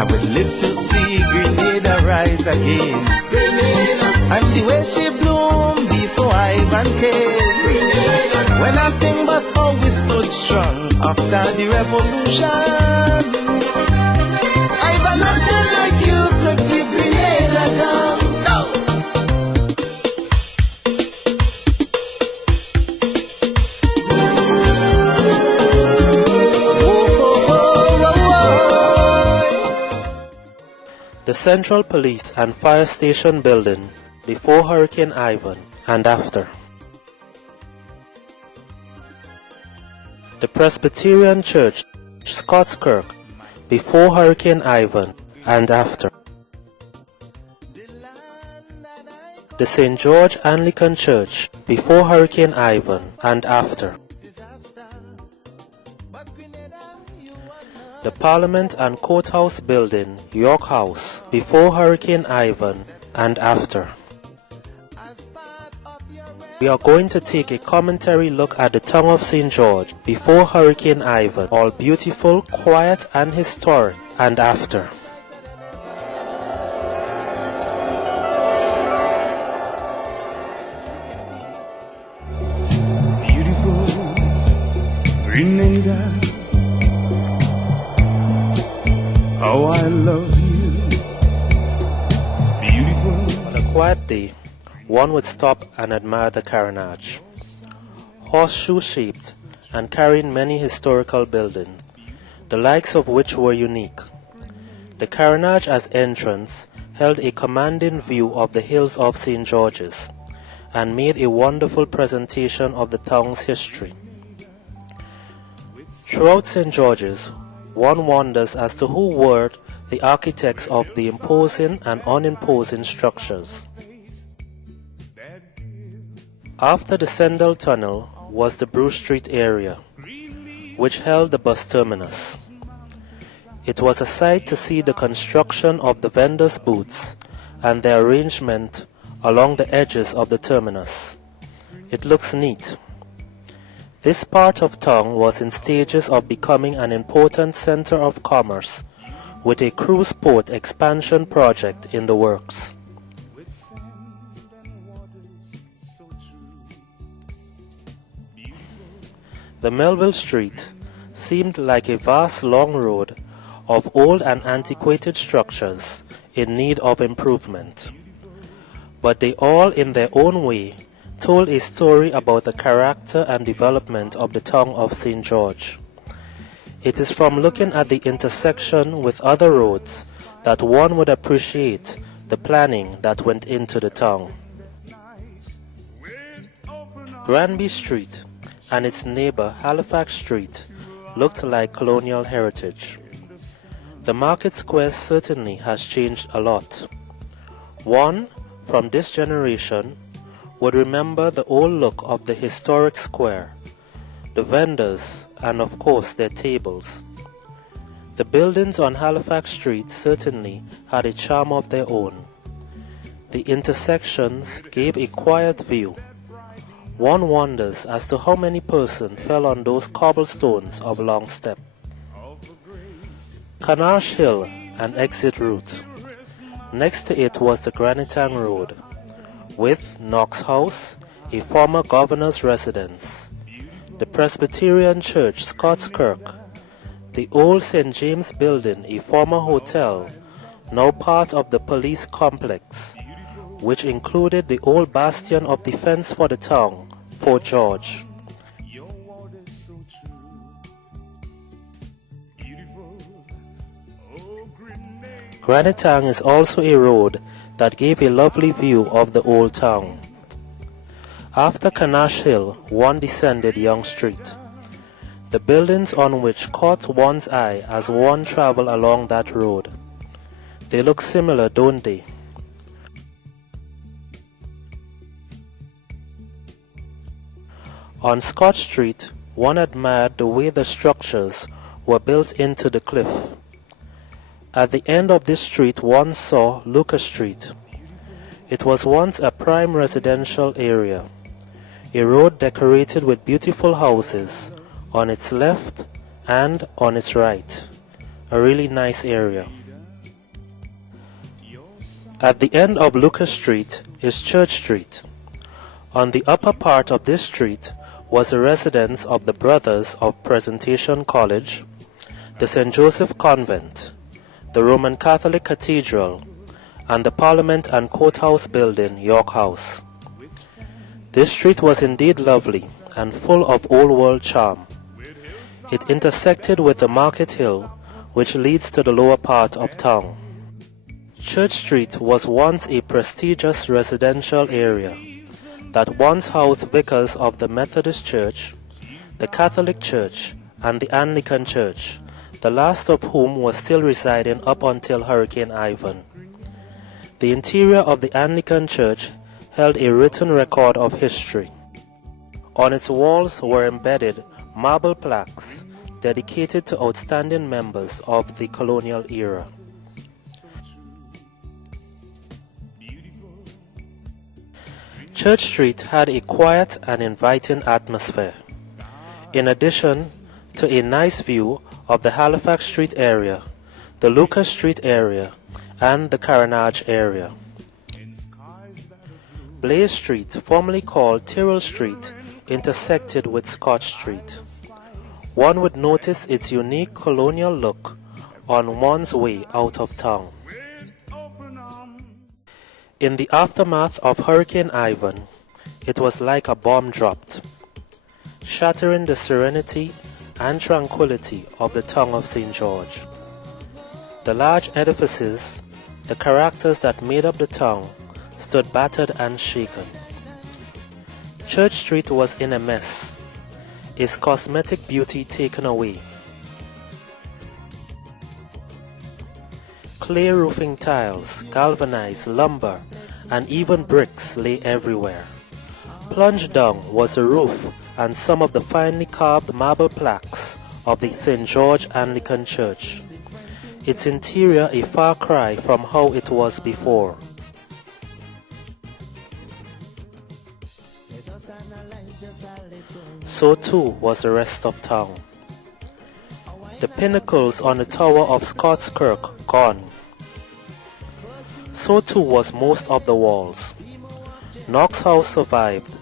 I would live to see Grenada rise again. Grenada. And the way she bloomed before Ivan came. Grenada. When I think about how we stood strong after the revolution. Ivan, nothing like you could keep Grenada down. No. The Central Police and Fire Station building before Hurricane Ivan and after. The Presbyterian Church, Scottskirk, before Hurricane Ivan and after. The St. George Anglican Church, before Hurricane Ivan and after. The Parliament and Courthouse building, York House, before Hurricane Ivan and after. We are going to take a commentary look at the town of St. George before Hurricane Ivan, all beautiful, quiet and historic, and after. Beautiful Grenada, how I love you. Beautiful. On a quiet day, one would stop and admire the carronage. Horseshoe-shaped and carrying many historical buildings, the likes of which were unique. The carronage as entrance held a commanding view of the hills of St. George's and made a wonderful presentation of the town's history. Throughout St. George's, one wonders as to who were the architects of the imposing and unimposing structures. After the Sendell Tunnel was the Bruce Street area, which held the bus terminus. It was a sight to see the construction of the vendors' booths and their arrangement along the edges of the terminus. It looks neat. This part of town was in stages of becoming an important center of commerce, with a cruise port expansion project in the works. The Melville Street seemed like a vast long road of old and antiquated structures in need of improvement. But they all, in their own way, told a story about the character and development of the town of St. George. It is from looking at the intersection with other roads that one would appreciate the planning that went into the town. Granby Street and its neighbor Halifax Street looked like colonial heritage. The market square certainly has changed a lot. One from this generation would remember the old look of the historic square, the vendors, and of course their tables. The buildings on Halifax Street certainly had a charm of their own. The intersections gave a quiet view. One wonders as to how many persons fell on those cobblestones of Long Step. Canash Hill, an exit route. Next to it was the Granitang Road, with Knox House, a former governor's residence, the Presbyterian Church, Scottskirk, the old St. James Building, a former hotel, now part of the police complex, which included the old bastion of defense for the town, Fort George. Granitang is also a road that gave a lovely view of the old town. After Canash Hill, one descended Yonge Street. The buildings on which caught one's eye as one traveled along that road. They look similar, don't they? On Scott Street, one admired the way the structures were built into the cliff. At the end of this street one saw Lucas Street. It was once a prime residential area, a road decorated with beautiful houses on its left and on its right. A really nice area. At the end of Lucas Street is Church Street. On the upper part of this street was the residence of the Brothers of Presentation College, the St. Joseph Convent, the Roman Catholic Cathedral, and the Parliament and Courthouse building, York House. This street was indeed lovely and full of old-world charm. It intersected with the Market Hill, which leads to the lower part of town. Church Street was once a prestigious residential area that once housed vicars of the Methodist Church, the Catholic Church, and the Anglican Church, the last of whom was still residing up until Hurricane Ivan. The interior of the Anglican Church held a written record of history. On its walls were embedded marble plaques dedicated to outstanding members of the colonial era. Church Street had a quiet and inviting atmosphere, in addition to a nice view of the Halifax Street area, the Lucas Street area, and the Carronage area. Blaze Street, formerly called Tyrrell Street, intersected with Scotch Street. One would notice its unique colonial look on one's way out of town. In the aftermath of Hurricane Ivan, it was like a bomb dropped, shattering the serenity and tranquility of the town of St. George. The large edifices, the characters that made up the town, stood battered and shaken. Church Street was in a mess, its cosmetic beauty taken away. Clay roofing tiles, galvanized lumber, and even bricks lay everywhere. Plunged down was the roof and some of the finely carved marble plaques of the St. George Anglican Church. Its interior a far cry from how it was before. So too was the rest of town. The pinnacles on the tower of Scott's Kirk gone. So too was most of the walls. Knox House survived,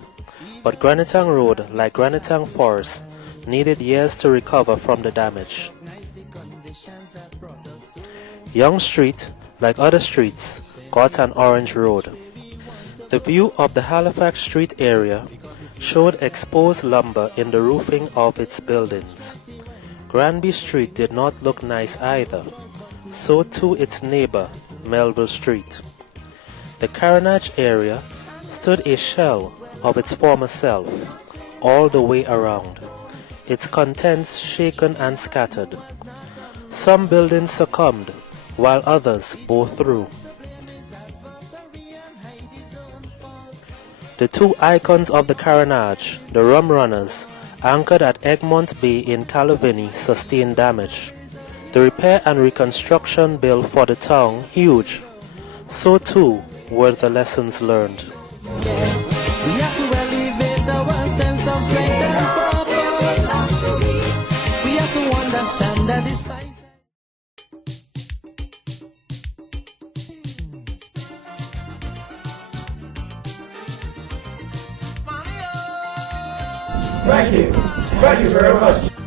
but Granitang Road, like Granitang Forest, needed years to recover from the damage. Yonge Street, like other streets, got an orange road. The view of the Halifax Street area showed exposed lumber in the roofing of its buildings. Granby Street did not look nice either. So too its neighbor, Melville Street. The Carronage area stood a shell of its former self, all the way around, its contents shaken and scattered. Some buildings succumbed, while others bore through. The two icons of the Carronage, the Rum Runners, anchored at Egmont Bay in Calavini, sustained damage. The repair and reconstruction bill for the town huge. So too were the lessons learned. We have to elevate our sense of strength and purpose. We have to understand that this place. Thank you very much.